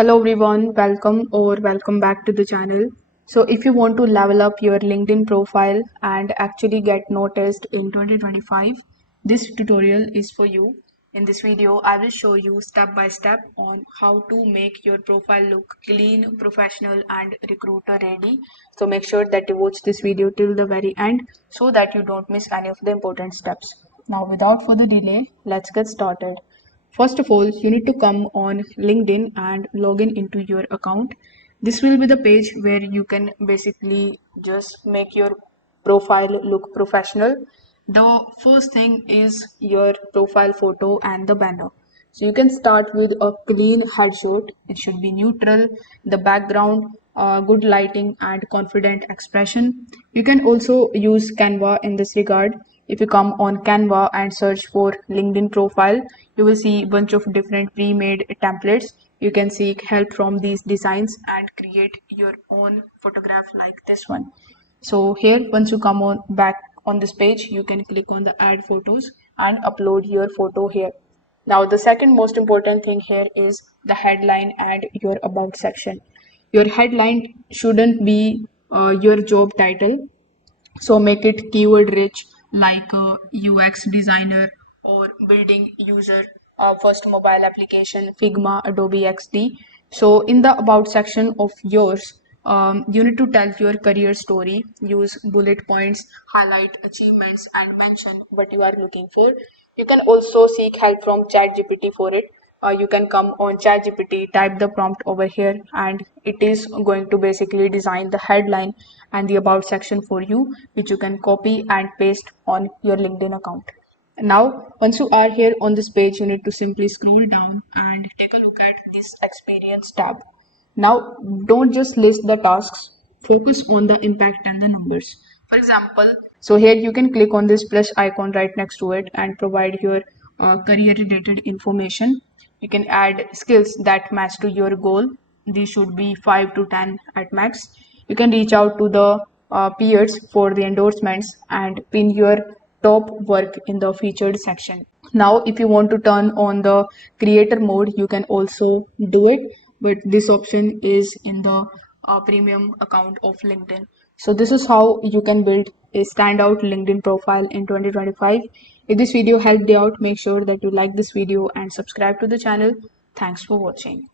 Hello everyone, welcome back to the channel. So if you want to level up your LinkedIn profile and actually get noticed in 2025, this tutorial is for you. In this video, I will show you step by step on how to make your profile look clean, professional and recruiter ready. So make sure that you watch this video till the very end so that you don't miss any of the important steps. Now without further delay, let's get started. First of all, you need to come on LinkedIn and log in into your account. This will be the page where you can basically just make your profile look professional. The first thing is your profile photo and the banner. So you can start with a clean headshot. It should be neutral, the background, good lighting and confident expression. You can also use Canva in this regard. If you come on Canva and search for LinkedIn profile, you will see a bunch of different pre-made templates. You can seek help from these designs and create your own photograph like this one. So here, once you come on back on this page, you can click on the add photos and upload your photo here. Now the second most important thing here is the headline and your about section. Your headline shouldn't be your job title, so make it keyword rich like UX designer or building user first mobile application Figma Adobe XD. So in the about section of yours, you need to tell your career story, use bullet points, highlight achievements and mention what you are looking for. You can also seek help from ChatGPT for it. You can come on ChatGPT, type the prompt over here, and it is going to basically design the headline and the about section for you, which you can copy and paste on your LinkedIn account. Now, once you are here on this page, you need to simply scroll down and take a look at this experience tab. Now, don't just list the tasks, focus on the impact and the numbers. For example, so here you can click on this plus icon right next to it and provide your career related information. You can add skills that match to your goal. These should be 5 to 10 at max. You can reach out to the peers for the endorsements and pin your top work in the featured section. Now if you want to turn on the creator mode, you can also do it, but this option is in the premium account of LinkedIn. So this is how you can build a standout LinkedIn profile in 2025. If this video helped you out, make sure that you like this video and subscribe to the channel. Thanks for watching.